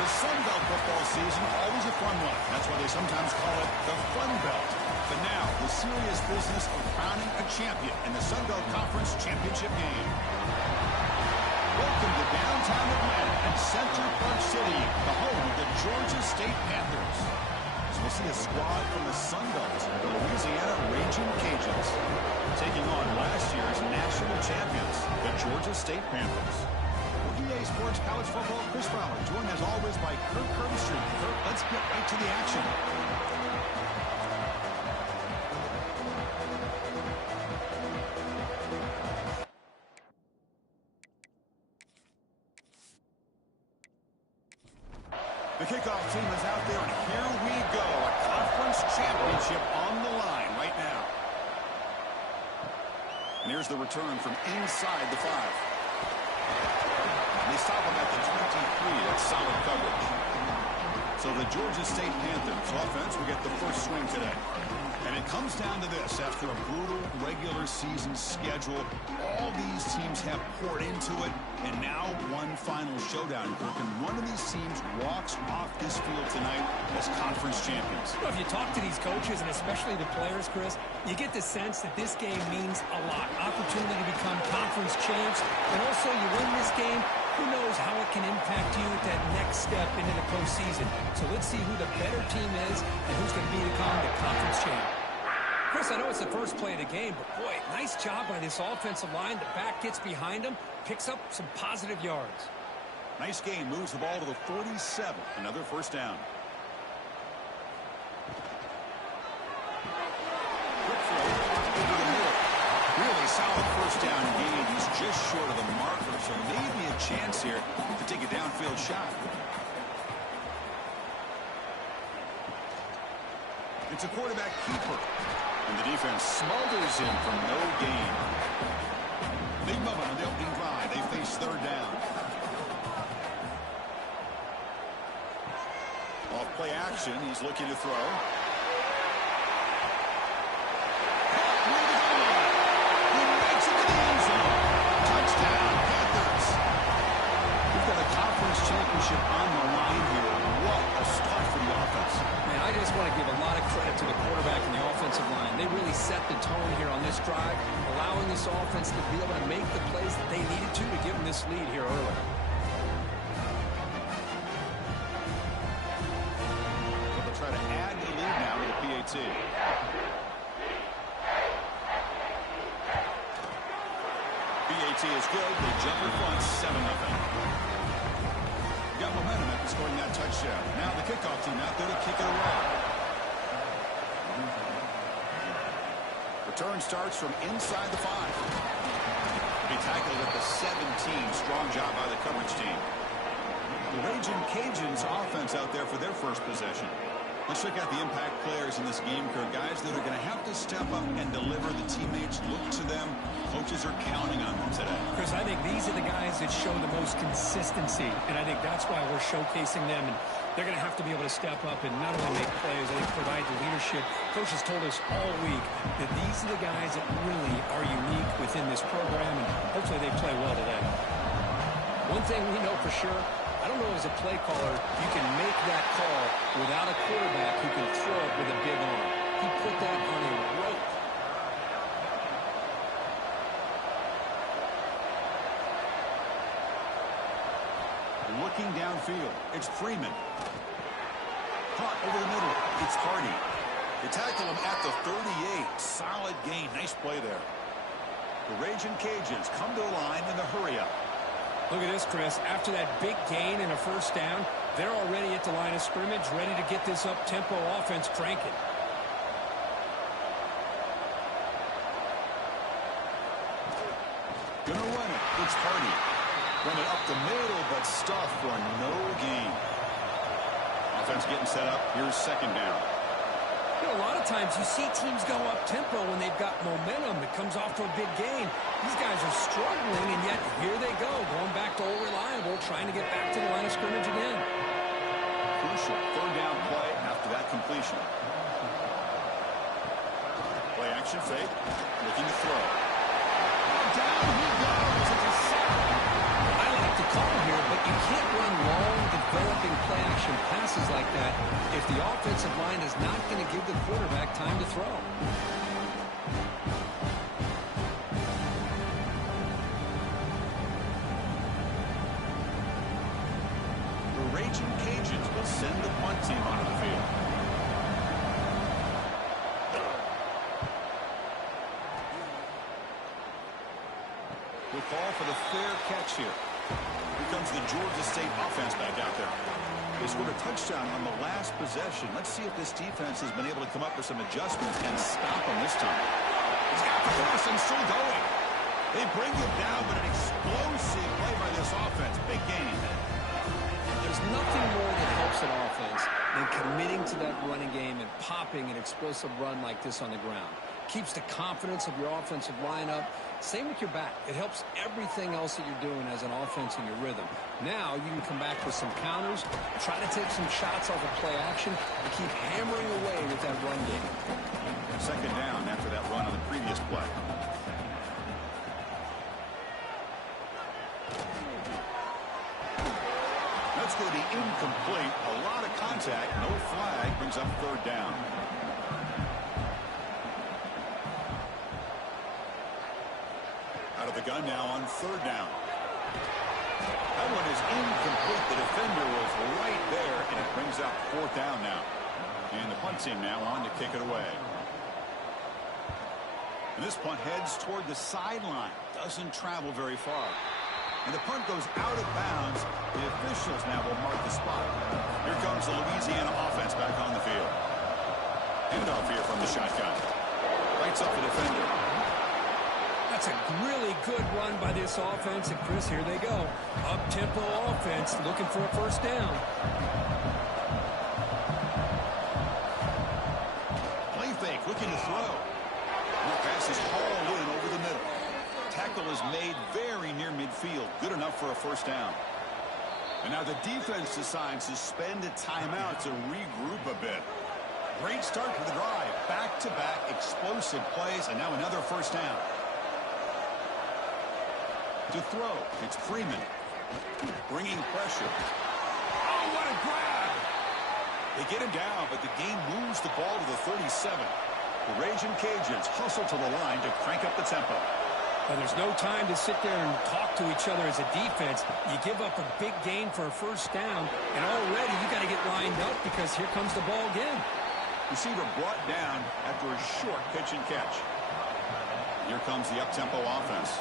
The Sun Belt football season, always a fun one. That's why they sometimes call it the Fun Belt. But now, the serious business of crowning a champion in the Sun Belt Conference Championship game. Welcome to downtown Atlanta and Central Park City, the home of the Georgia State Panthers. So we'll see a squad from the Sun Belt, the Louisiana Ragin Cajuns, taking on last year's national champions, the Georgia State Panthers. EA Sports College Football, Chris Fowler, joined as always by Kirk Kirby. Kirk, let's get right to the action. The kickoff team is out there, and here we go. A conference championship on the line right now. And here's the return from inside the 5. They stop him at the 23. That's solid coverage. So the Georgia State Panthers offense will get the first swing today. And it comes down to this. After a brutal regular season schedule, all these teams have poured into it. And now one final showdown. And one of these teams walks off this field tonight as conference champions. Well, if you talk to these coaches, and especially the players, Chris, you get the sense that this game means a lot. Opportunity to become conference champs. And also, you win this game, who knows how it can impact you at that next step into the postseason. So let's see who the better team is and who's going to become the conference champ. Chris, I know it's the first play of the game, but boy, nice job by this offensive line. The back gets behind him, picks up some positive yards. Nice game, moves the ball to the 47. Another first down. Really solid first down gain. He's just short of the marker, so maybe a chance here to take a downfield shot. It's a quarterback keeper. And the defense smothers him for no gain. Big moment on the opening drive. They face third down. Off play action. He's looking to throw. He makes it to the end zone. Touchdown, Panthers. We've got a conference championship on the line here. What a start for the offense. Man, I just want to give a lot of credit to the quarterback and the offensive line. They really set the tone here on this drive, allowing this offense to be able to make the plays that they needed to give them this lead here early. So they'll try to add the lead now with a PAT. PAT is good. They jump in front 7-0. Got momentum after scoring that touchdown. Now the kickoff team out there to kick it away. Return starts from inside the 5. He tackled at the 17. Strong job by the coverage team. The Ragin Cajuns offense out there for their first possession. Let's check out the impact players in this game, Kirk. Guys that are going to have to step up and deliver. The teammates look to them. Coaches are counting on them today. Chris, I think these are the guys that show the most consistency, and I think that's why we're showcasing them. And they're going to have to be able to step up and not only make plays, I think provide the leadership. Coaches told us all week that these are the guys that really are unique within this program, and hopefully they play well today. One thing we know for sure, I don't know as a play caller, you can make that call without a quarterback who can throw it with a big arm. He put that on a rope. Looking downfield, it's Freeman. Caught over the middle, it's Hardy. They tackle him at the 38. Solid gain, nice play there. The Ragin Cajuns come to the line in the hurry-up. Look at this, Chris. After that big gain and a first down, they're already at the line of scrimmage, ready to get this up-tempo offense cranking. Gonna run it. It's Hardy. Run it up the middle, but stuffed for no gain. Offense getting set up. Here's second down. You know, a lot of times you see teams go up-tempo when they've got momentum that comes off for a big gain. These guys are struggling, and yet here they go, going back to old reliable, trying to get back to the line of scrimmage again. Crucial third down play after that completion. Play action fake, looking to throw. Down he goes. It's a sack. I like the call here, but you can't run long, developing plays that if the offensive line is not going to give the quarterback time to throw. The Ragin Cajuns will send the punt team onto the field. We'll call for the fair catch here. Here comes the Georgia State offense back out there. They scored a touchdown on the last possession. Let's see if this defense has been able to come up with some adjustments and stop them this time. He's got the pass and still going. They bring him down, but an explosive play by this offense. Big game. There's nothing more that helps an offense than committing to that running game and popping an explosive run like this on the ground. Keeps the confidence of your offensive lineup. Same with your back. It helps everything else that you're doing as an offense in your rhythm. Now you can come back with some counters, try to take some shots off of play action, and keep hammering away with that run game. Second down after that run on the previous play. That's going to be incomplete. A lot of contact. No flag. Brings up third down. Out of the gun now on third down. That one is incomplete. The defender was right there, and it brings up fourth down now. And the punt team now on to kick it away. And this punt heads toward the sideline. Doesn't travel very far. And the punt goes out of bounds. The officials now will mark the spot. Here comes the Louisiana offense back on the field. Handoff here from the shotgun. Lights up the defender. That's a really good run by this offense. And, Chris, here they go. Up-tempo offense looking for a first down. Play fake, looking to throw. And the pass is hauled in over the middle. Tackle is made very near midfield. Good enough for a first down. And now the defense decides to spend a timeout to regroup a bit. Great start to the drive. Back-to-back explosive plays, and now another first down. To throw, it's Freeman. Bringing pressure. Oh, what a grab! They get him down, but the game moves the ball to the 37. The Ragin Cajuns hustle to the line to crank up the tempo. Well, there's no time to sit there and talk to each other as a defense. You give up a big gain for a first down, and already you got to get lined up because here comes the ball again. Receiver brought down after a short pitch and catch. Here comes the up-tempo offense.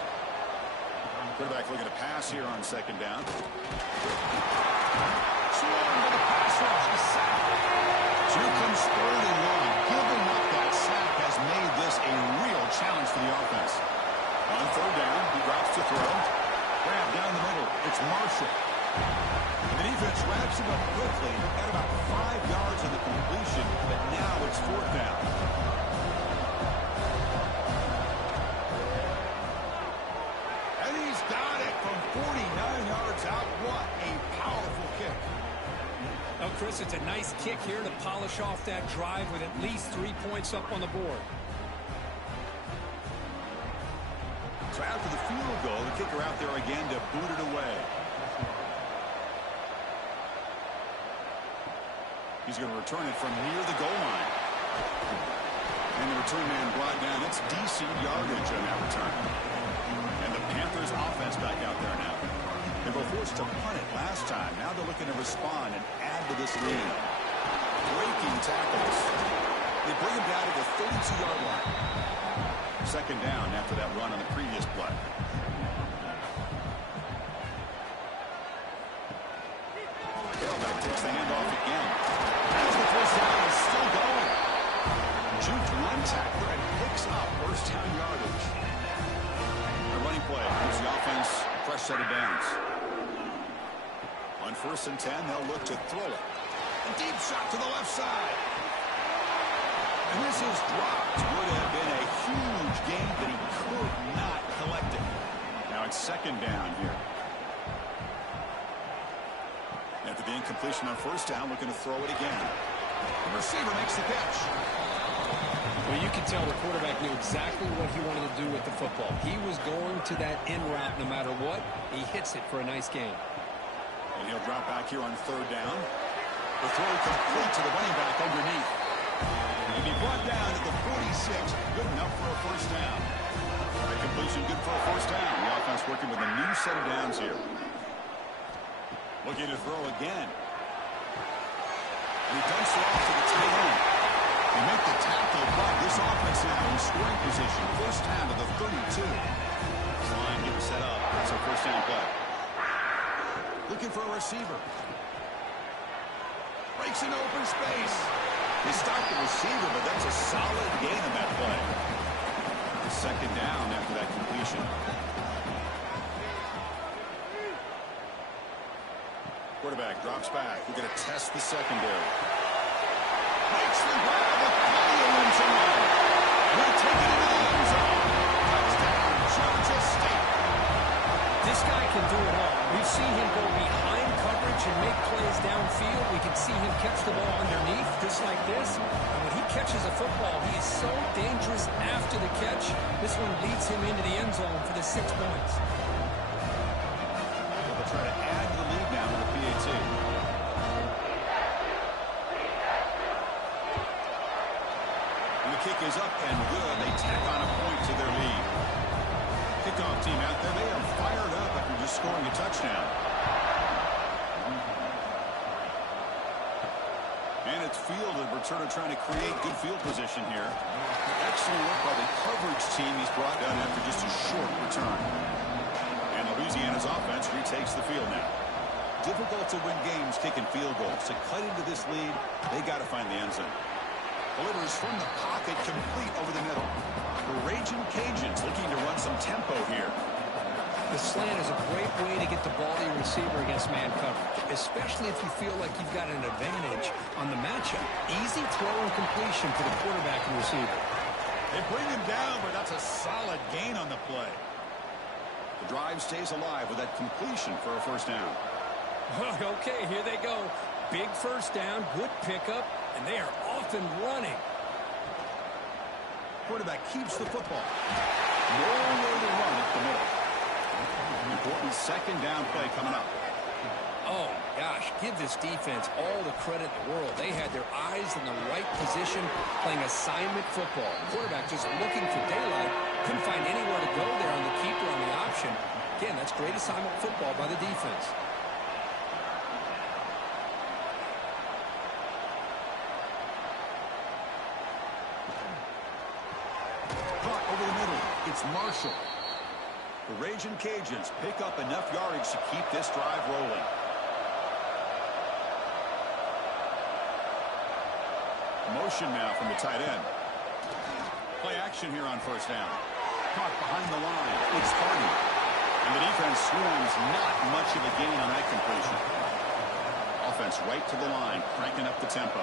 Quarterback looking to pass here on second down. Swarm to the pass rush. He's sacked. So here comes third and long. Giving up that sack has made this a real challenge for the offense. On third down, he drops to throw. Grab down the middle. It's Marshall. The defense wraps him up quickly at about 5 yards on the completion, but now it's fourth down. And he's got it from 49 yards out. What a powerful kick. Well, Chris, it's a nice kick here to polish off that drive with at least 3 points up on the board. So after the field goal, the kicker out there again to boot it away. He's going to return it from near the goal line. And the return man brought down. It's decent yardage on that return. And the Panthers offense back out there now. They were forced to punt it last time. Now they're looking to respond and add to this lead. Breaking tackles. They bring him down to the 32-yard line. Second down after that run on the previous play. Tailback takes the handoff again. As the first down is still going. Jukes one tackler and picks up first down yardage. A running play gives the offense a fresh set of downs. On 1st and 10, they'll look to throw it. A deep shot to the left side. And this is dropped. Would have been a huge gain, but he could not collect it. Now it's second down here. After the incompletion on first down, looking to throw it again. The receiver makes the catch. Well, you can tell the quarterback knew exactly what he wanted to do with the football. He was going to that in route no matter what. He hits it for a nice gain. And he'll drop back here on third down. The throw complete to the running back underneath. He'll be brought down at the 46. Good enough for a first down. That completion good for a first down. The offense working with a new set of downs here. Looking to throw again. And he dumps it off to the tight end. They make the tackle, but this offense now in scoring position. First down to the 32. This line getting set up. It's a first down play. Looking for a receiver. Breaks into open space. They stop the receiver, but that's a solid gain on that play. The second down after that completion. Quarterback drops back. We're going to test the secondary. Makes the grab with plenty of room to run. We'll take it into the end zone. Touchdown, Georgia State. This guy can do it all. We've seen him go behind coverage and make plays downfield. We can see him catch the ball underneath, just like this. And when he catches a football, he is so dangerous after the catch. This one leads him into the end zone for the 6 points. They'll try to add to the lead now with the PAT. And the kick is up and good. They tack on a point to their lead. Kickoff team out there. They are fired up after just scoring a touchdown. And it's fielded. Returner trying to create good field position here. Excellent work by the coverage team he's brought down after just a short return. And Louisiana's offense retakes the field now. Difficult to win games kicking field goals. To cut into this lead, they got to find the end zone. Delivers from the pocket, complete over the middle. The Ragin Cajuns looking to run some tempo here. The slant is a great way to get the ball to your receiver against man coverage, especially if you feel like you've got an advantage on the matchup. Easy throw and completion for the quarterback and receiver. They bring him down, but that's a solid gain on the play. The drive stays alive with that completion for a first down. Okay, here they go. Big first down, good pickup, and they are off and running. Quarterback keeps the football. No way to run at the middle. An important second down play coming up. Oh, gosh, give this defense all the credit in the world. They had their eyes in the right position, playing assignment football. Quarterback just looking for daylight. Couldn't find anywhere to go there on the keeper on the option. Again, that's great assignment football by the defense. Caught over the middle. It's Marshall. The Ragin Cajuns pick up enough yardage to keep this drive rolling. Motion now from the tight end. Play action here on first down. Caught behind the line. It's Hardy. And the defense swarms. Not much of a gain on that completion. Offense right to the line, cranking up the tempo.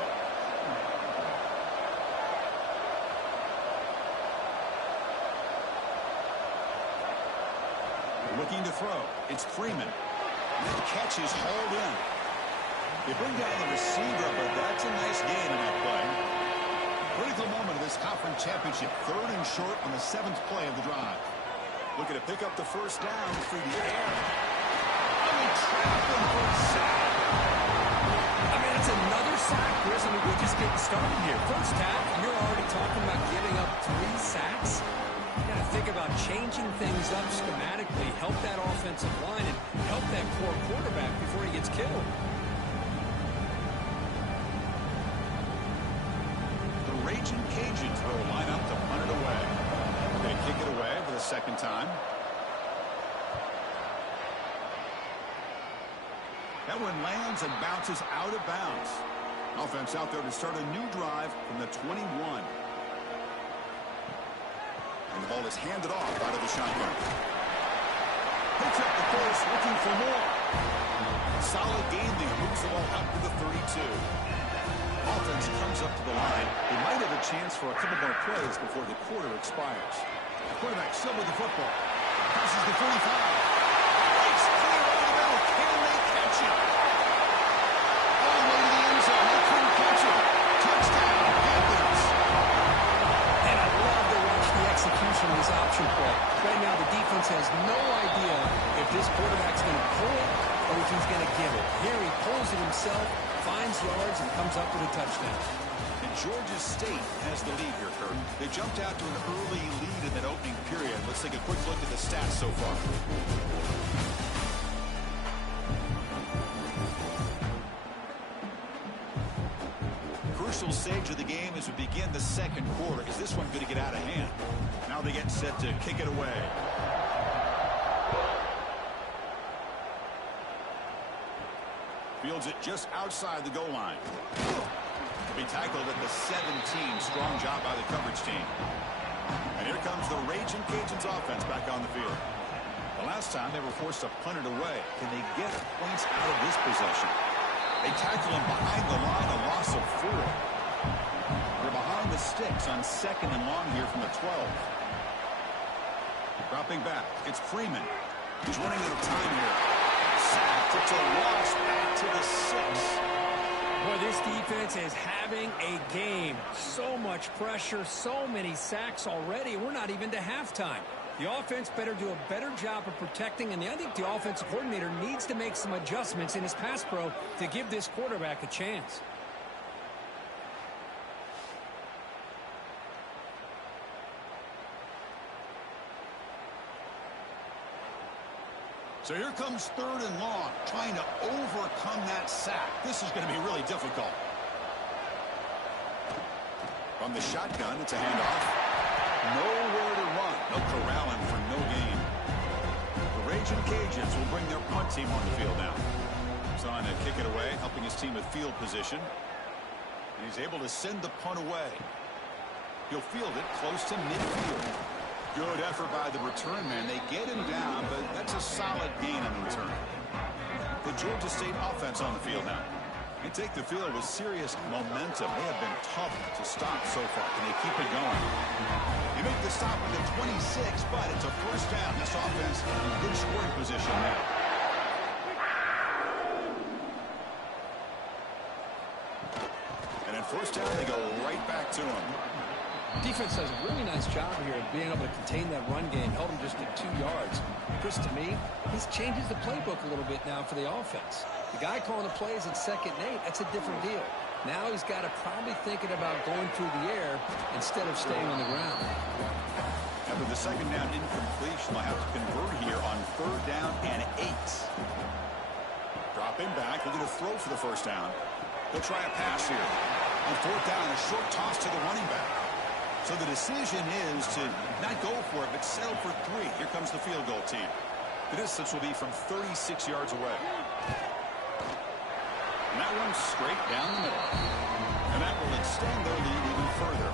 Looking to throw. It's Freeman. That catch is hauled in. They bring down the receiver, but that's a nice gain in that play. Critical moment of this conference championship. 3rd and short on the 7th play of the drive. Looking to pick up the first down through the air. I mean, trapped him for a sack. I mean, it's another sack, Chris. I mean, we're just getting started here. First half, you're already talking about giving up 3 sacks. You got to think about changing things up schematically, help that offensive line, and help that poor quarterback before he gets killed. The Ragin Cajuns will line up to punt it away. They kick it away for the second time. That one lands and bounces out of bounds. Offense out there to start a new drive from the 21. And the ball is handed off out of the shotgun. Picks up the first, looking for more. Solid gain there. Moves the ball up to the 32. Offense comes up to the line. They might have a chance for a couple more plays before the quarter expires. Quarterback still with the football. Passes the 45. Breaks clear over the middle. Can they catch it? All the way to the end zone. They couldn't catch it. Touchdown, Panthers. And I love to watch the execution of this option play. Right now, the defense has no idea if this quarterback's going to pull it or if he's going to give it. Here he pulls it himself, finds yards and comes up with a touchdown. And Georgia State has the lead here, Kurt. They jumped out to an early lead in that opening period. Let's take a quick look at the stats so far. Crucial stage of the game as we begin the second quarter. Is this one going to get out of hand? Now they get set to kick it away. Fields it just outside the goal line. Be tackled at the 17. Strong job by the coverage team. And here comes the Ragin Cajuns offense back on the field. The last time they were forced to punt it away. Can they get points out of this possession? They tackle him behind the line, a loss of 4. They're behind the sticks on 2nd and long here from the 12. Dropping back, it's Freeman. He's running out of time here. Sacked, it's a loss back to the 6. Boy, this defense is having a game. So much pressure, so many sacks already. We're not even to halftime. The offense better do a better job of protecting, and I think the offensive coordinator needs to make some adjustments in his pass pro to give this quarterback a chance. So here comes 3rd and long, trying to overcome that sack. This is going to be really difficult. From the shotgun, it's a handoff. Nowhere to run. They'll corral him for no gain. The Ragin Cajuns will bring their punt team on the field now. He's on to kick it away, helping his team with field position. And he's able to send the punt away. He'll field it close to midfield. Good effort by the return man. They get him down, but that's a solid gain on the return. The Georgia State offense on the field now. They take the field with serious momentum. They have been tough to stop so far. Can they keep it going? They make the stop at the 26, but it's a first down. This offense in good scoring position now. And at first down, they go right back to him. Defense does a really nice job here of being able to contain that run game. Held him just at 2 yards. Chris, to me, this changes the playbook a little bit now for the offense. The guy calling the plays at 2nd and 8, that's a different deal. Now he's got to probably thinking about going through the air instead of staying on the ground. After the 2nd down incompletion, they'll have to convert here on 3rd down and 8. Dropping back, looking to throw for the first down. They'll try a pass here. On 4th down, a short toss to the running back. So the decision is to not go for it, but settle for 3. Here comes the field goal team. The distance will be from 36 yards away. And that one's straight down the middle. And that will extend their lead even further.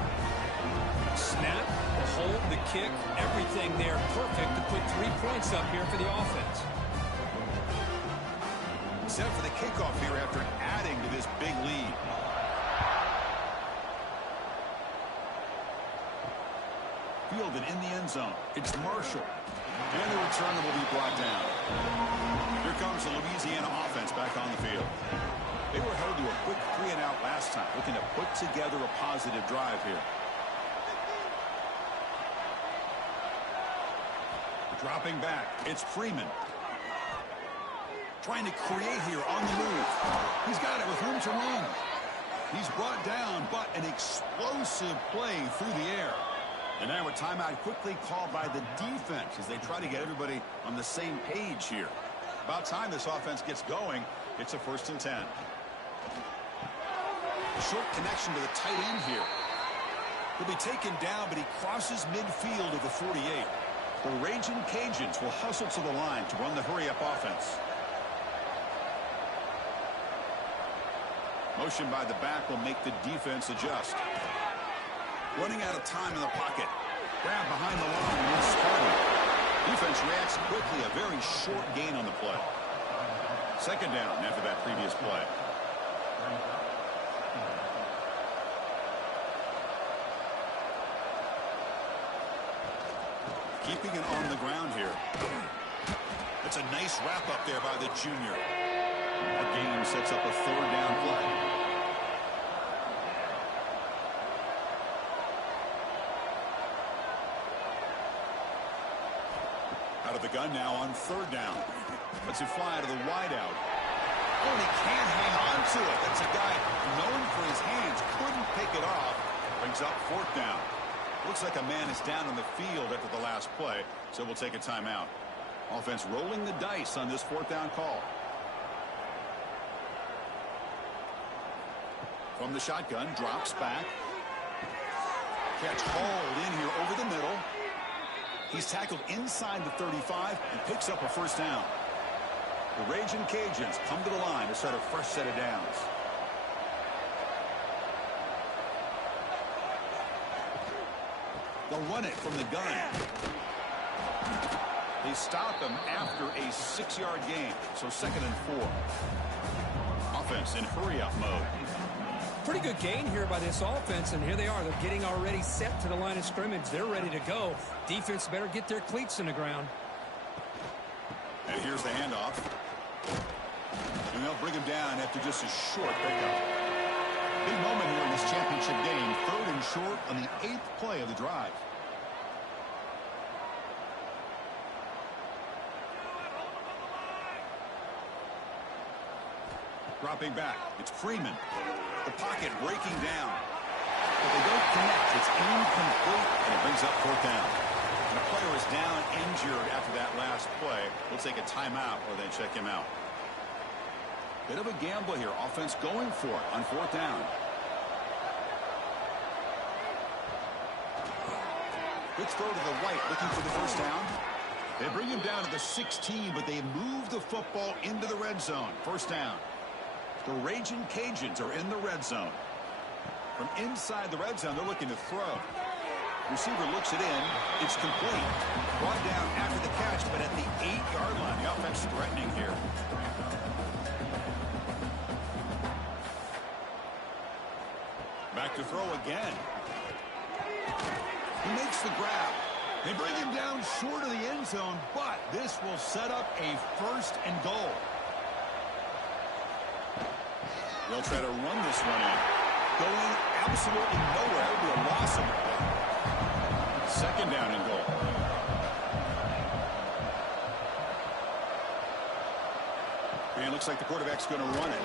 Snap, the hold, the kick, everything there perfect to put 3 points up here for the offense. Set for the kickoff here after adding to this big lead. Fielded in the end zone. It's Marshall. And the return will be brought down. Here comes the Louisiana offense back on the field. They were held to a quick 3-and-out last time, looking to put together a positive drive here. Dropping back, it's Freeman. Trying to create here on the move. He's got it with room to run. He's brought down, but an explosive play through the air. And now a timeout quickly called by the defense as they try to get everybody on the same page here. About time this offense gets going. It's a 1st and 10. A short connection to the tight end here. He'll be taken down, but he crosses midfield of the 48. The Ragin Cajuns will hustle to the line to run the hurry-up offense. Motion by the back will make the defense adjust. Running out of time in the pocket. Grab behind the line and spotted. Defense reacts quickly. A very short gain on the play. 2nd down after that previous play. Keeping it on the ground here. It's a nice wrap up there by the junior. That game sets up a 3rd down play. Out of the gun now on 3rd down. Let's it fly out of the wideout. Oh, and he can't hang on to it. That's a it off. Brings up fourth down. Looks like a man is down on the field after the last play, so we'll take a timeout. Offense rolling the dice on this fourth down call. From the shotgun, drops back. Catch hauled in here over the middle. He's tackled inside the 35 and picks up a first down. The Ragin Cajuns come to the line to start a fresh set of downs. They'll run it from the gun. They stop him after a 6-yard gain, so 2nd and 4. Offense in hurry-up mode. Pretty good gain here by this offense, and here they are. They're getting already set to the line of scrimmage. They're ready to go. Defense better get their cleats in the ground. And here's the handoff. And they'll bring him down after just a short pickup. Big moment here in this championship game. 3rd and short on the 8th play of the drive. Dropping back. It's Freeman. The pocket breaking down. But they don't connect. It's incomplete, and it brings up fourth down. And the player is down injured after that last play. We'll take a timeout or then check him out. Bit of a gamble here. Offense going for it on fourth down. Good throw to the right, looking for the first down. They bring him down to the 16, but they move the football into the red zone. First down. The Ragin Cajuns are in the red zone. From inside the red zone, they're looking to throw. Receiver looks it in. It's complete. Brought down after the catch, but at the 8-yard line. The offense threatening here. Back to throw again. He makes the grab. They bring him down short of the end zone, but this will set up a 1st and goal. They'll try to run this one in. Going absolutely nowhere. It'll be a loss of it. 2nd down and goal. And it looks like the quarterback's going to run it.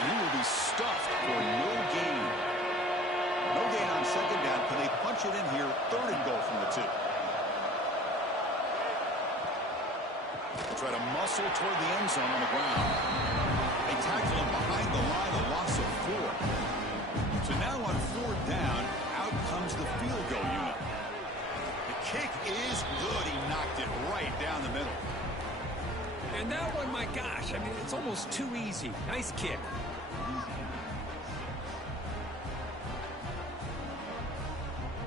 And he will be stuffed for no gain. No gain on 2nd down. Can they punch it in here? 3rd and goal from the 2. They'll try to muscle toward the end zone on the ground. They tackle him behind the line, a loss of 4. So now on 4th down, out comes the field goal unit. The kick is good. He knocked it right down the middle. And that one, my gosh, I mean, it's almost too easy. Nice kick.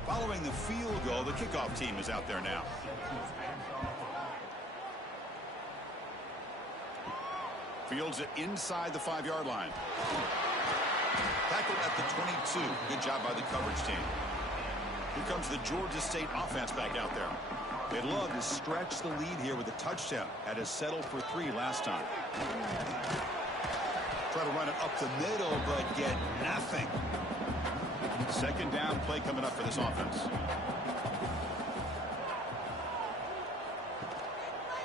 Following the field goal, the kickoff team is out there now. Fields it inside the 5-yard line. Tackled at the 22. Good job by the coverage team. Here comes the Georgia State offense back out there. They'd love to stretch the lead here with a touchdown. Had to settle for 3 last time. Try to run it up the middle, but get nothing. 2nd down play coming up for this offense.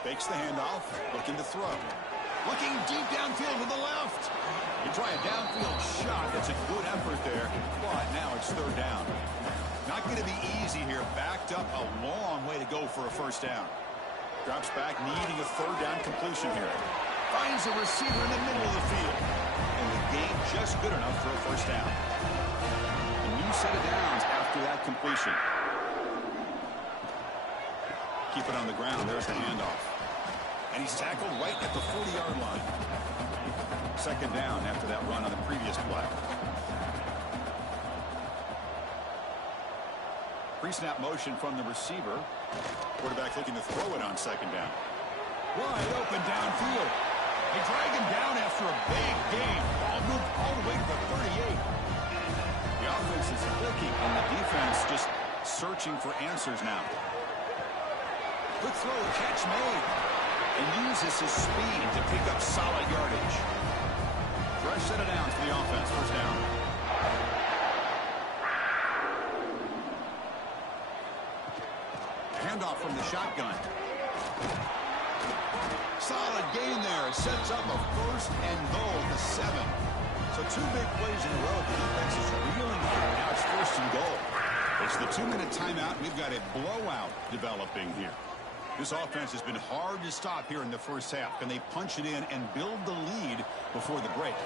Fakes the handoff, looking to throw. Looking deep downfield to the left. You try a downfield shot. That's a good effort there, but now it's 3rd down. Not going to be easy here. Backed up a long way to go for a first down. Drops back, needing a 3rd down completion here. Finds a receiver in the middle of the field. And the game just good enough for a first down. A new set of downs after that completion. Keep it on the ground. There's the handoff. And he's tackled right at the 40-yard line. 2nd down after that run on the previous play. Pre-snap motion from the receiver. Quarterback looking to throw it on 2nd down. Wide open downfield. They drag him down after a big gain. Ball moved all the way to the 38. The offense is clicking, and the defense just searching for answers now. Good throw, catch made. And uses his speed to pick up solid yardage. Fresh set of downs for the offense. First down. Handoff from the shotgun. Solid gain there. It sets up a 1st and goal to 7. So 2 big plays in a row. The defense is reeling here. Now it's 1st and goal. It's the 2-minute timeout. We've got a blowout developing here. This offense has been hard to stop here in the first half. Can they punch it in and build the lead before the break?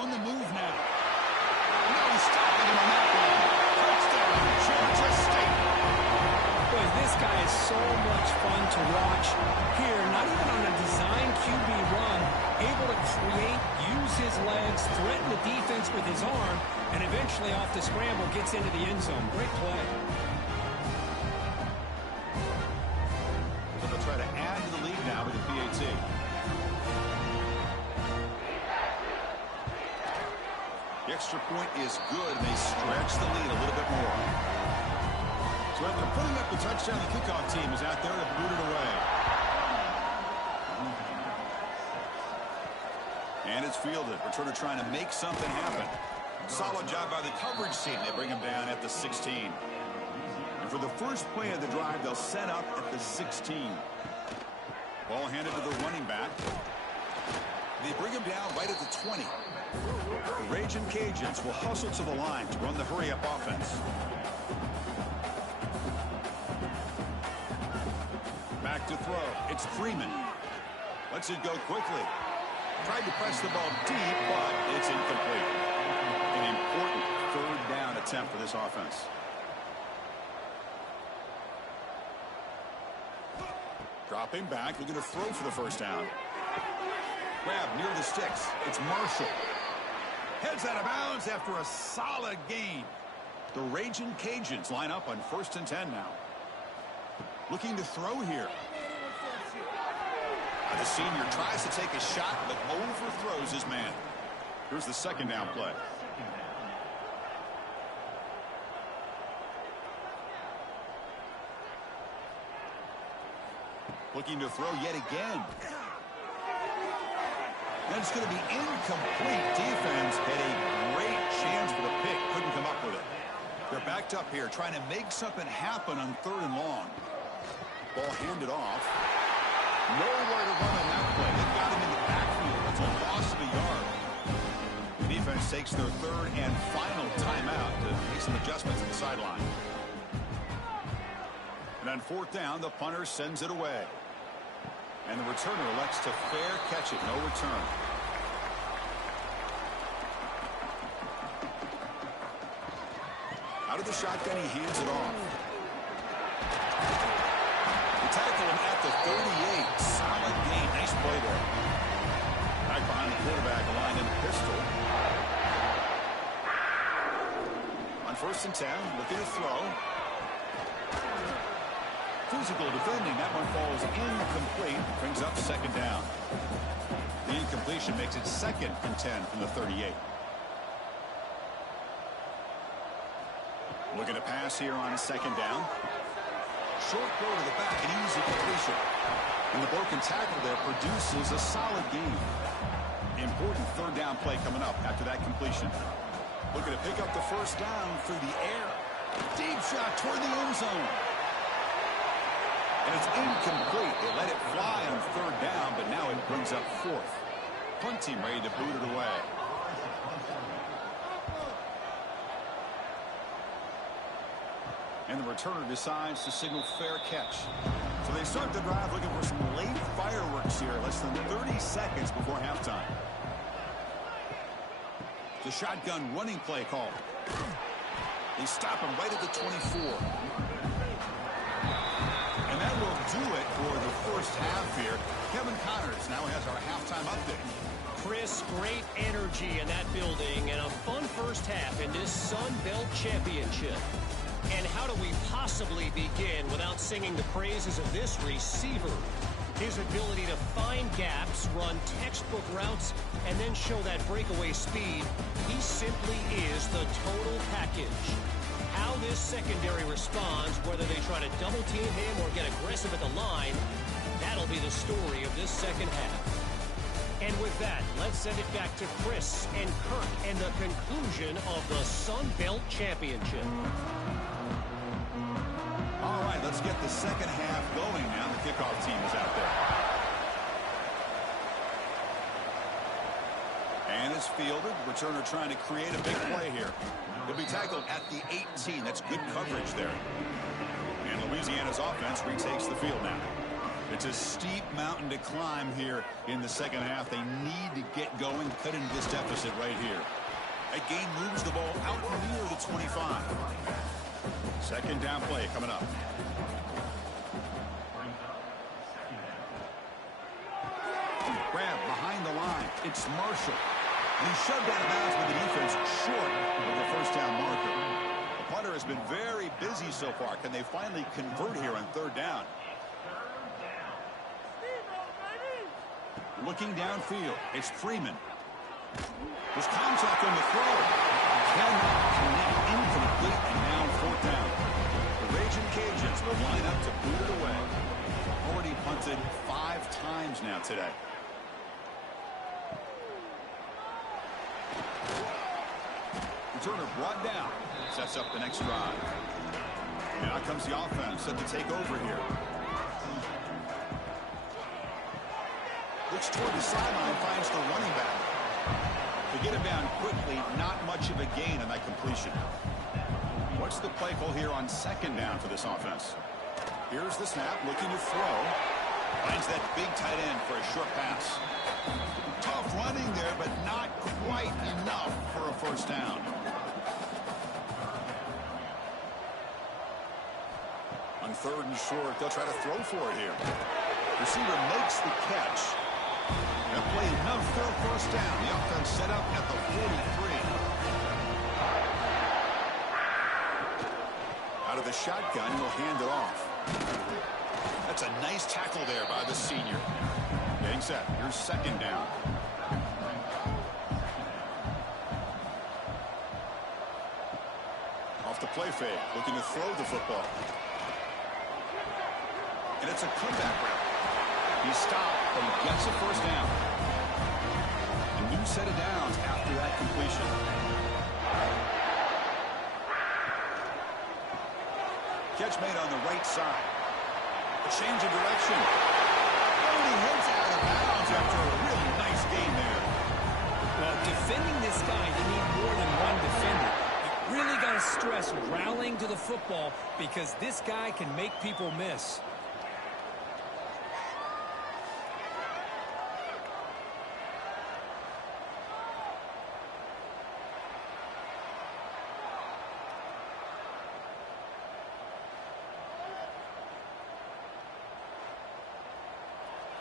On the move now. No stopping him on that one. Touchdown, Georgia State. Boy, this guy is so much fun to watch. Here, not even on a design QB run, able to create, use his legs, threaten the defense with his arm, and eventually off the scramble gets into the end zone. Great play. So they'll try to add to the lead now with the PAT. The extra point is good, and they stretch the lead a little bit more. So after putting up the touchdown, the kickoff team is out there to boot it away. And it's fielded. Returner trying to make something happen. Solid job by the coverage team. They bring him down at the 16. And for the first play of the drive, they'll set up at the 16. Ball handed to the running back. They bring him down right at the 20. The Ragin Cajuns will hustle to the line to run the hurry-up offense. Back to throw. It's Freeman. Lets it go quickly. Tried to press the ball deep, but it's incomplete. An important 3rd down attempt for this offense. Dropping back, looking to throw for the 1st down. Grab near the sticks. It's Marshall. Heads out of bounds after a solid gain. The Ragin Cajuns line up on 1st and 10 now. Looking to throw here. The senior tries to take a shot, but overthrows his man. Here's the 2nd down play. Looking to throw yet again. And it's going to be incomplete. Defense had a great chance for the pick. Couldn't come up with it. They're backed up here trying to make something happen on 3rd and long. Ball handed off. Nowhere to run on that play. They got him in the backfield. That's a loss of a yard. The defense takes their 3rd and final timeout to make some adjustments at the sideline. And on 4th down, the punter sends it away. And the returner elects to fair catch it. No return. Out of the shotgun, he hands it off. They tackle him at the 38. Solid gain. Nice play there. Back behind the quarterback, line in pistol. On 1st and 10, looking to throw. Physical defending. That one falls incomplete. Brings up 2nd down. The incompletion makes it 2nd and 10 from the 38. Looking to pass here on 2nd down. Short throw to the back, an easy completion. And the broken tackle there produces a solid gain. Important 3rd down play coming up after that completion. Looking to pick up the 1st down through the air. Deep shot toward the end zone. And it's incomplete. They let it fly on 3rd down, but now it brings up 4th. Punt team ready to boot it away. And the returner decides to signal fair catch. So they start the drive looking for some late fireworks here. Less than 30 seconds before halftime. The shotgun running play call. They stop him right at the 24. And that will do it for the 1st half here. Kevin Connors now has our halftime update. Chris, great energy in that building and a fun 1st half in this Sun Belt Championship. And how do we possibly begin without singing the praises of this receiver? His ability to find gaps, run textbook routes, and then show that breakaway speed. He simply is the total package. How this secondary responds, whether they try to double team him or get aggressive at the line, that'll be the story of this 2nd half. And with that, let's send it back to Chris and Kirk and the conclusion of the Sun Belt Championship. All right, let's get the 2nd half going now. The kickoff team is out there. And is fielded. Returner trying to create a big play here. He'll be tackled at the 18. That's good coverage there. And Louisiana's offense retakes the field now. It's a steep mountain to climb here in the second half. They need to get going, cut into this deficit right here. That gain moves the ball out near the 25. Second down play coming up. Grab behind the line. It's Marshall. And he's shoved out of bounds with the defense short of the first down marker. The punter has been very busy so far. Can they finally convert here on third down? Looking downfield. It's Freeman. There's contact on the throw. Cannot connect, incomplete, and now fourth down. The Ragin Cajuns will line up to boot it away. Already punted 5 times now today. Returner brought down. Sets up the next drive. And out comes the offense set to take over here. Looks toward the sideline, finds the running back. To get him down quickly, not much of a gain on that completion. What's the play call here on second down for this offense? Here's the snap, looking to throw. Finds that big tight end for a short pass. Tough running there, but not quite enough for a first down. On third and short, they'll try to throw for it here. Receiver makes the catch. That play enough for a first down. The offense set up at the 43. Out of the shotgun, he'll hand it off. That's a nice tackle there by the senior. Getting set. Here's second down. Off the play fake. Looking to throw the football. And it's a comeback route. He stopped, but he gets a first down. A new set of downs after that completion. Catch made on the right side. A change of direction. Oh, he heads out of bounds after a really nice game there. Well, defending this guy, you need more than one defender. You really got to stress rallying to the football because this guy can make people miss.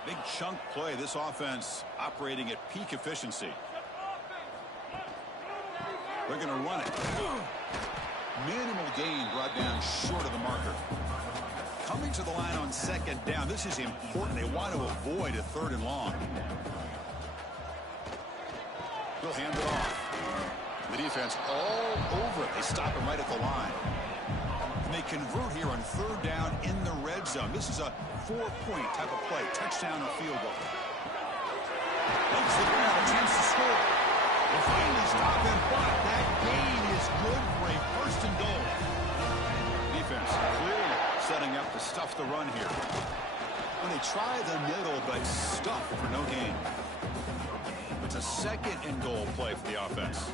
Big chunk play. This offense operating at peak efficiency. They're going to run it. Minimal gain brought down short of the marker. Coming to the line on second down. This is important. They want to avoid a third and long. They'll hand it off. The defense all over it. They stop him right at the line. And they convert here on third down in the red zone. This is a 4-point type of play. Touchdown or field goal. Makes the ground. Chance to score. Will finally stop him, but that gain is good for a first and goal. Defense clearly setting up to stuff the run here. When they try the middle, but stuff for no gain. It's a second and goal play for the offense.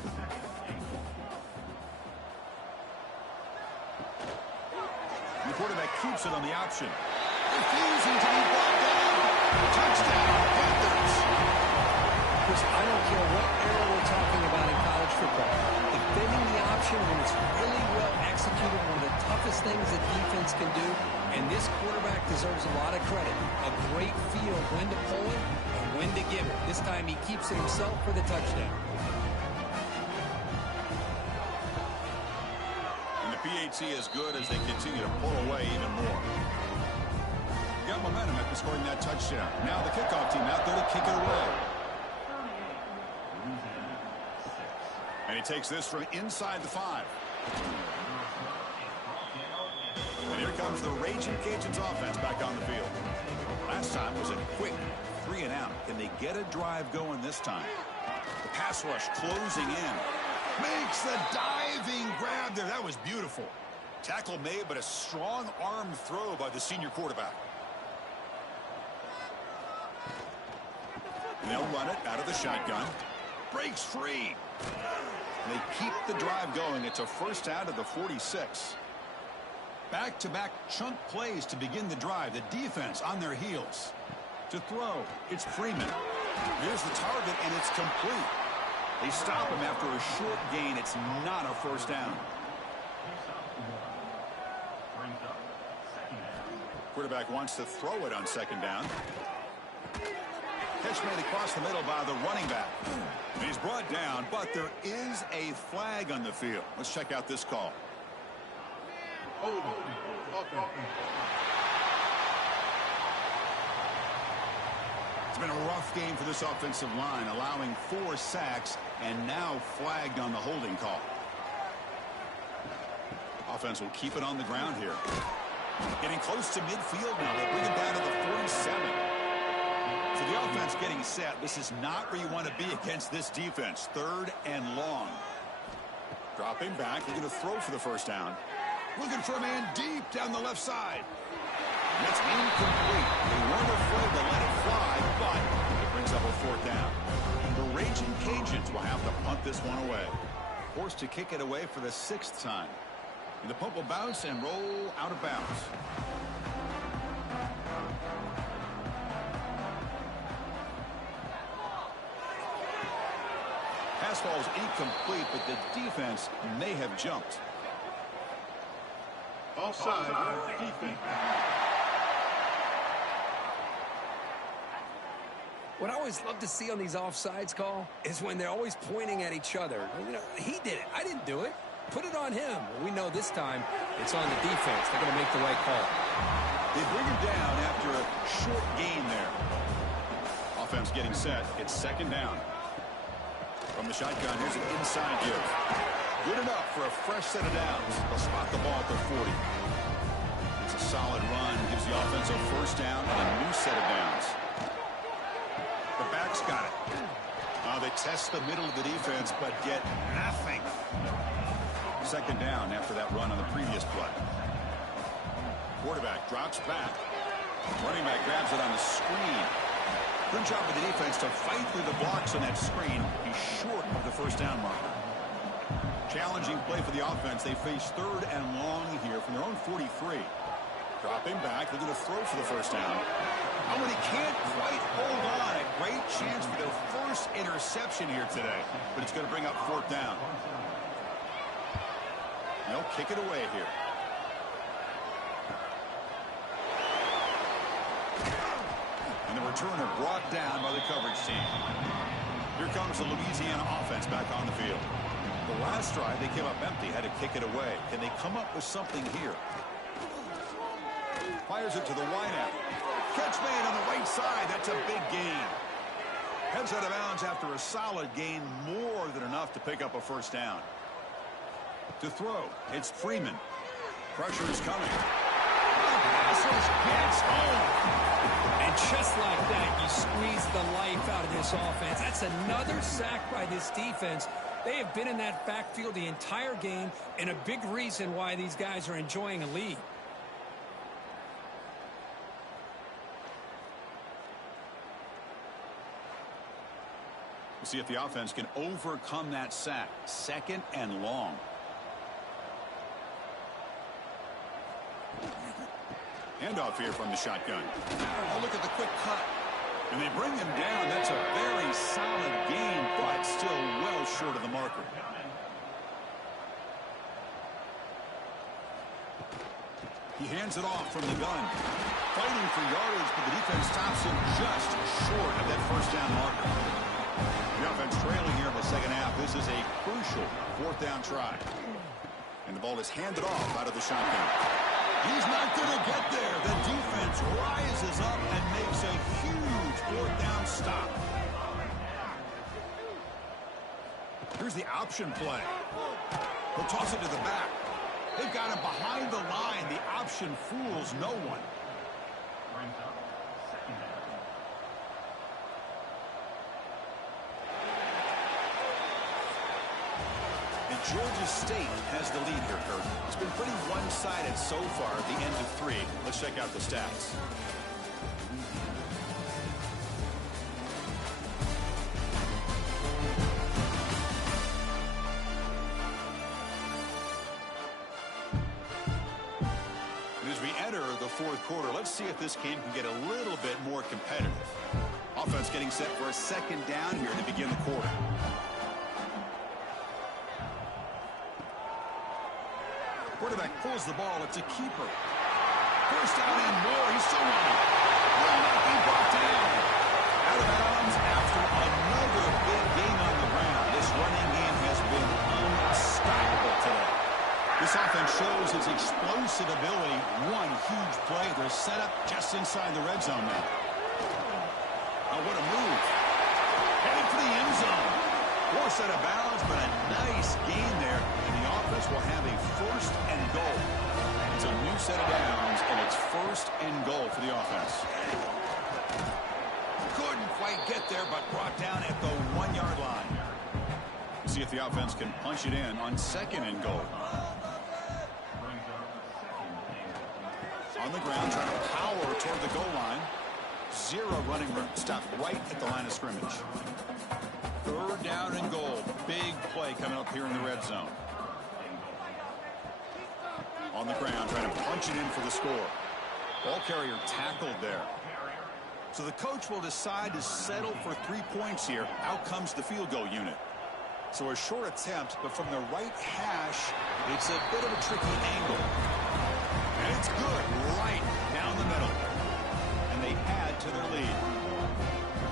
The quarterback keeps it on the option. Refusing to be brought down. Touchdown, Panthers. I don't care what era we're talking about in college football. Defending the option when it's really well executed, one of the toughest things that defense can do. And this quarterback deserves a lot of credit. A great feel of when to pull it and when to give it. This time he keeps it himself for the touchdown. And the PAT is good as they continue to pull away even more. Got momentum after scoring that touchdown. Now the kickoff team out there to kick it away. And he takes this from inside the 5. And here comes the Ragin Cajuns offense back on the field. Last time was a quick 3 and out. Can they get a drive going this time? The pass rush closing in. Makes the diving grab there. That was beautiful. Tackle made, but a strong arm throw by the senior quarterback. And they'll run it out of the shotgun. breaks free. They keep the drive going. It's a first out of the 46. Back-to-back chunk plays to begin the drive. The defense on their heels. To throw, it's Freeman. Here's the target, and it's complete. They stop him after a short gain. It's not a first down. Quarterback wants to throw it on second down. Catch made across the middle by the running back. And he's brought down, but there is a flag on the field. Let's check out this call. It's been a rough game for this offensive line, allowing 4 sacks and now flagged on the holding call. Offense will keep it on the ground here. Getting close to midfield now. They'll bring it down to the 47. So the offense getting set. This is not where you want to be against this defense. 3rd and long. Dropping back. They're going to throw for the first down. Looking for a man deep down the left side. That's incomplete. They weren't afraid to let it fly, but it brings up a 4th down. The Ragin Cajuns will have to punt this one away. Forced to kick it away for the 6th time. And the punt will bounce and roll out of bounds. Pass ball is incomplete, but the defense may have jumped. Offside, defense. What I always love to see on these offsides call is when they're always pointing at each other. You know, he did it. I didn't do it. Put it on him. We know this time it's on the defense. They're going to make the right call. They bring him down after a short gain there. Offense getting set. It's second down. From the shotgun, here's an inside give. Good enough for a fresh set of downs. They'll spot the ball at the 40. It's a solid run. Gives the offense a first down and a new set of downs. The back's got it. They test the middle of the defense, but get nothing. Second down after that run on the previous play. Quarterback drops back. Running back grabs it on the screen. Good job of the defense to fight through the blocks on that screen. He's short of the first down marker. Challenging play for the offense. They face 3rd and long here from their own 43. Dropping back. They're going to throw for the first down. Oh, and he can't quite hold on. A great chance for their first interception here today. But it's going to bring up 4th down. They'll kick it away here. And the returner brought down by the coverage team. Here comes the Louisiana offense back on the field. The last drive, they came up empty, had to kick it away. Can they come up with something here? Fires it to the wideout. Catch made on the right side. That's a big gain. Heads out of bounds after a solid gain, more than enough to pick up a first down. To throw, it's Freeman. Pressure is coming. The passer gets home. And just like that, you squeeze the life out of this offense. That's another sack by this defense. They have been in that backfield the entire game, and a big reason why these guys are enjoying a lead. We'll see if the offense can overcome that sack. Second and long. Handoff here from the shotgun. Oh, look at the quick cut. And they bring him down. That's a very solid gain, but still well short of the marker. He hands it off from the gun. Fighting for yardage, but the defense stops him just short of that first down marker. The offense trailing here in the second half. This is a crucial 4th down try. And the ball is handed off out of the shotgun. He's not going to get there. The defense rises up and makes a huge 4th down stop. Here's the option play. He'll toss it to the back. They've got him behind the line. The option fools no one. And Georgia State has the lead here, Kurt. It's been pretty one-sided so far at the end of 3. Let's check out the stats. quarter. Let's see if this game can get a little bit more competitive. Offense getting set for a second down here to begin the quarter. Quarterback pulls the ball. It's a keeper. First down and more. He's still running. Will not be brought down. Out of bounds after another big gain on the ground. This running game has been unstoppable today. This offense shows its explosive ability. One huge play. They're set up just inside the red zone now. Oh, what a move. Heading for the end zone. Forced out of bounds, but a nice gain there. And the offense will have a first and goal. It's a new set of downs, and it's first and goal for the offense. Couldn't quite get there, but brought down at the 1-yard line. See if the offense can punch it in on second and goal. On the ground, trying to power toward the goal line. Zero running room. Stop right at the line of scrimmage. Third down and goal. Big play coming up here in the red zone. On the ground, trying to punch it in for the score. Ball carrier tackled there. So the coach will decide to settle for 3 points here. Out comes the field goal unit. So a short attempt, but from the right hash, it's a bit of a tricky angle. And it's good right down the middle. And they add to their lead.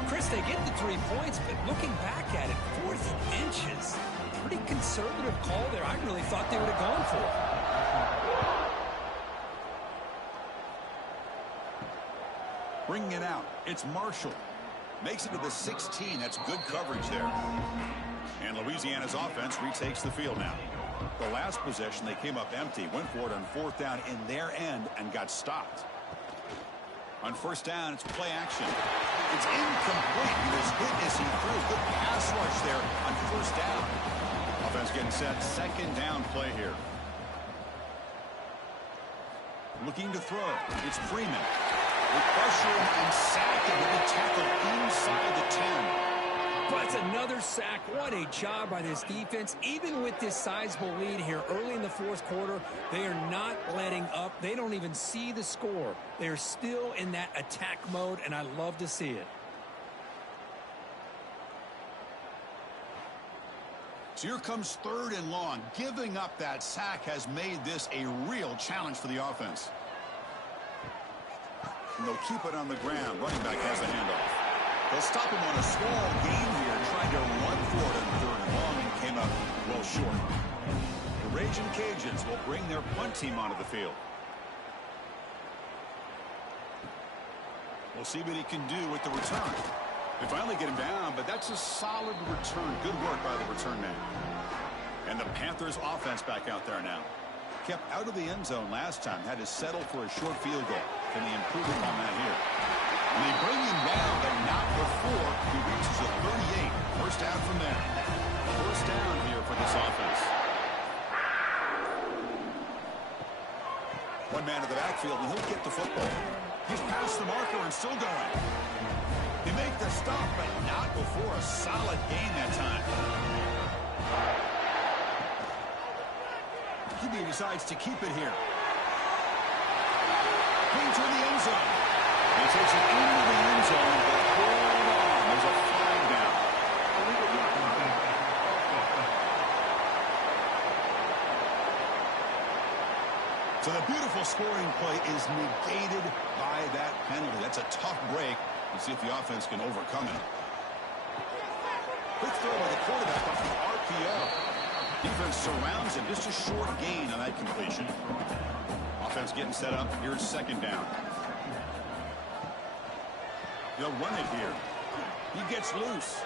Chris, they get the 3 points, but looking back at it, 4th inches. Pretty conservative call there. I really thought they would have gone for it. Bringing it out. It's Marshall. Makes it to the 16. That's good coverage there. And Louisiana's offense retakes the field now. The last possession, they came up empty. Went for it on 4th down in their end and got stopped. On 1st down, it's play action. It's incomplete. He was hit as he threw. Good pass rush there on 1st down. Offense getting set. 2nd down play here. Looking to throw. It's Freeman. They pressure him and sack him with a tackle inside the 10. But it's another sack. What a job by this defense. Even with this sizable lead here early in the 4th quarter, they are not letting up. They don't even see the score. They're still in that attack mode, and I love to see it. So here comes 3rd and long. Giving up that sack has made this a real challenge for the offense. And they'll keep it on the ground. Running back has the handoff. They'll stop him on a small gain here, trying to run for it on 3rd and long, and came up well short. The Ragin Cajuns will bring their punt team onto the field. We'll see what he can do with the return. They finally get him down, but that's a solid return. Good work by the return man. And the Panthers offense back out there now. Kept out of the end zone last time, had to settle for a short field goal. Can they improve upon that here? And they bring him down, but not before he reaches the 38. First down from there. First down here for this offense. One man to the backfield, and he'll get the football. He's past the marker and still going. They make the stop, but not before a solid gain that time. QB decides to keep it here. Into the end zone. He takes it into the end zone, but hold on. There's a flag down. So the beautiful scoring play is negated by that penalty. That's a tough break. We'll see if the offense can overcome it. Quick throw by the quarterback off the RPO. Defense surrounds him. Just a short gain on that completion. Offense getting set up. Here's 2nd down. They'll run it here. He gets loose.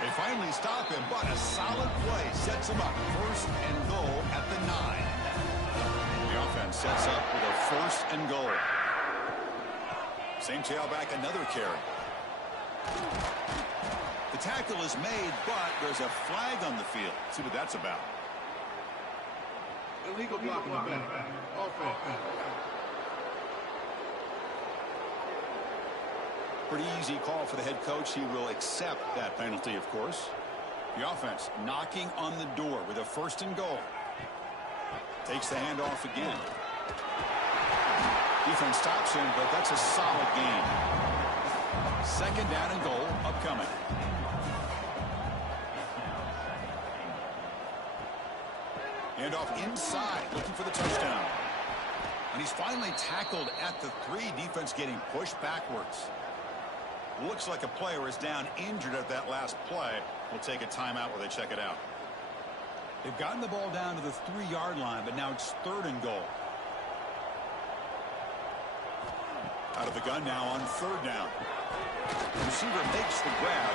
They finally stop him, but a solid play sets him up. 1st and goal at the 9. The offense sets up with a 1st and goal. Same tailback, another carry. The tackle is made, but there's a flag on the field. Let's see what that's about. Illegal block in the back. Offense. Pretty easy call for the head coach. He will accept that penalty, of course. The offense knocking on the door with a 1st and goal. Takes the handoff again. Defense stops him, but that's a solid gain. Second down and goal upcoming. And off inside, looking for the touchdown. And he's finally tackled at the 3. Defense getting pushed backwards. Looks like a player is down injured at that last play. We'll take a timeout while they check it out. They've gotten the ball down to the 3-yard line, but now it's 3rd and goal. Out of the gun now on 3rd down. The receiver makes the grab,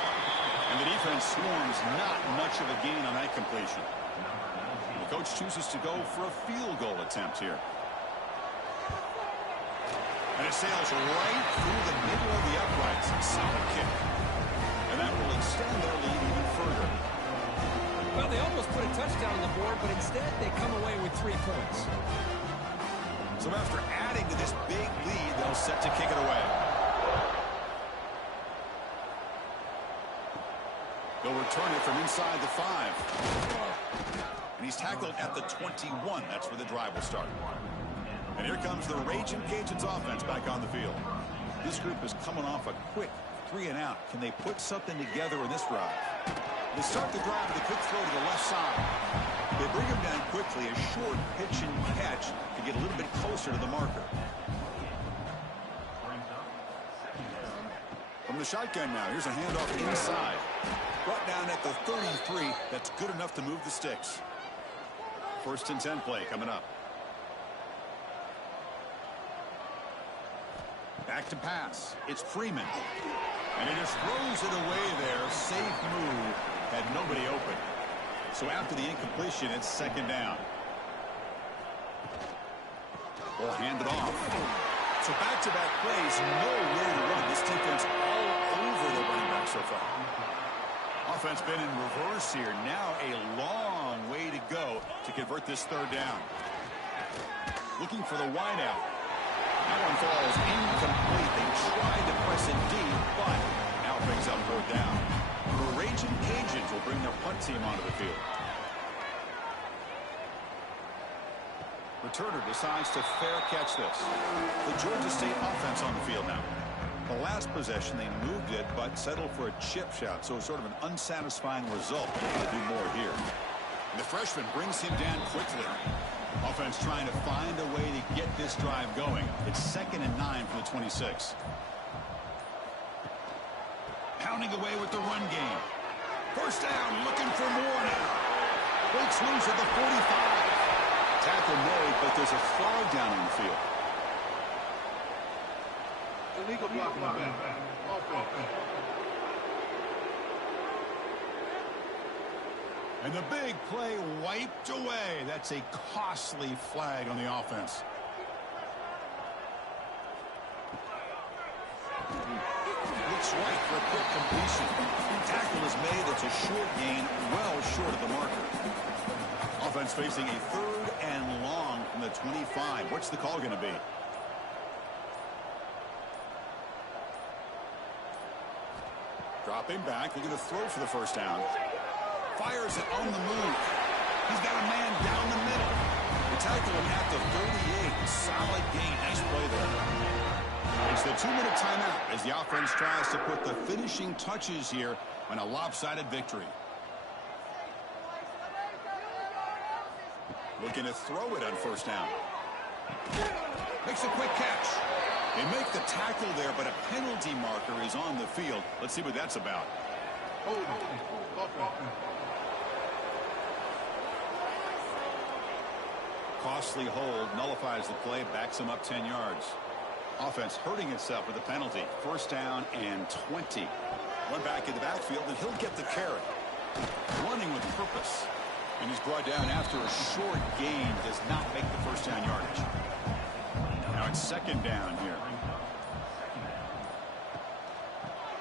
and the defense swarms. Not much of a gain on that completion. The coach chooses to go for a field goal attempt here. And it sails right through the middle of the uprights. Solid kick. And that will extend their lead even further. Well, they almost put a touchdown on the board, but instead they come away with 3 points. So after adding to this big lead, they'll set to kick it away. They'll return it from inside the 5. And he's tackled at the 21. That's where the drive will start. And here comes the Ragin Cajuns offense back on the field. This group is coming off a quick 3-and-out. Can they put something together in this drive? They start the drive with a quick throw to the left side. They bring him down quickly, a short pitch and catch to get a little bit closer to the marker. From the shotgun now, here's a handoff inside. Brought down at the 33. That's good enough to move the sticks. 1st and 10 play coming up. Back to pass. It's Freeman. And he just throws it away there. Safe move. Had nobody open. So after the incompletion, it's 2nd down. We'll hand it off. So back-to-back plays, nowhere to run. This defense all over the running back so far. Offense been in reverse here. Now a long way to go to convert this 3rd down. Looking for the wideout. That one falls incomplete. They tried to press it deep, but now brings up 4th down. The Ragin Cajuns will bring their punt team onto the field. Returner decides to fair catch this. The Georgia State offense on the field now. The last possession, they moved it, but settled for a chip shot, so sort of an unsatisfying result. They're going to do more here. And the freshman brings him down quickly. Offense trying to find a way to get this drive going. It's 2nd and 9 for the 26. Pounding away with the run game. 1st down, looking for more now. Breaks loose at the 45. Tackle made, but there's a flag down on the field. Illegal blocking back. Offense. And the big play wiped away. That's a costly flag on the offense. Looks right for a quick completion. Tackle is made. It's a short gain, well short of the marker. Offense facing a 3rd and long from the 25. What's the call going to be? Dropping back. They're going to throw for the 1st down. Fires it on the move. He's got a man down the middle. They tackle him at the 38. Solid gain. Nice play there. It's the 2-minute timeout as the offense tries to put the finishing touches here on a lopsided victory. Looking to throw it on 1st down. Makes a quick catch. They make the tackle there, but a penalty marker is on the field. Let's see what that's about. Costly hold, nullifies the play, backs him up 10 yards. Offense hurting itself with the penalty. 1st down and 20. One back in the backfield, and he'll get the carry. Running with purpose. And he's brought down after a short gain. Does not make the 1st down yardage. Now it's 2nd down here.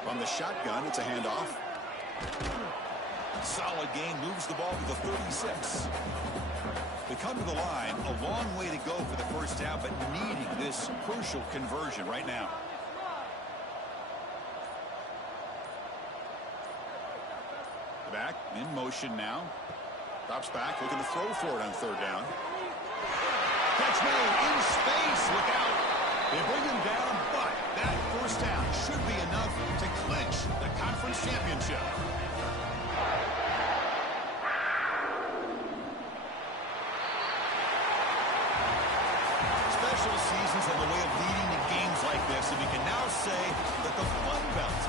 From the shotgun, it's a handoff. Solid gain, moves the ball to the 36. They come to the line, a long way to go for the 1st down, but needing this crucial conversion right now. Back, in motion now. Drops back, looking to throw for it on 3rd down. Catch made, in space, look out. They bring him down, but that first down should be enough to clinch the conference championship. Special seasons have a way of leading to games like this, and we can now say that the Fun Belt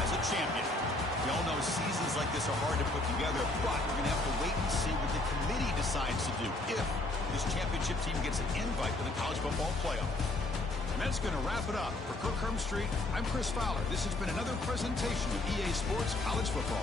has a champion. We all know seasons like this are hard to put together, but we're going to have to wait and see what the committee decides to do if this championship team gets an invite to the college football playoff. And that's going to wrap it up. For Kirk Hermstreet, I'm Chris Fowler. This has been another presentation of EA Sports College Football.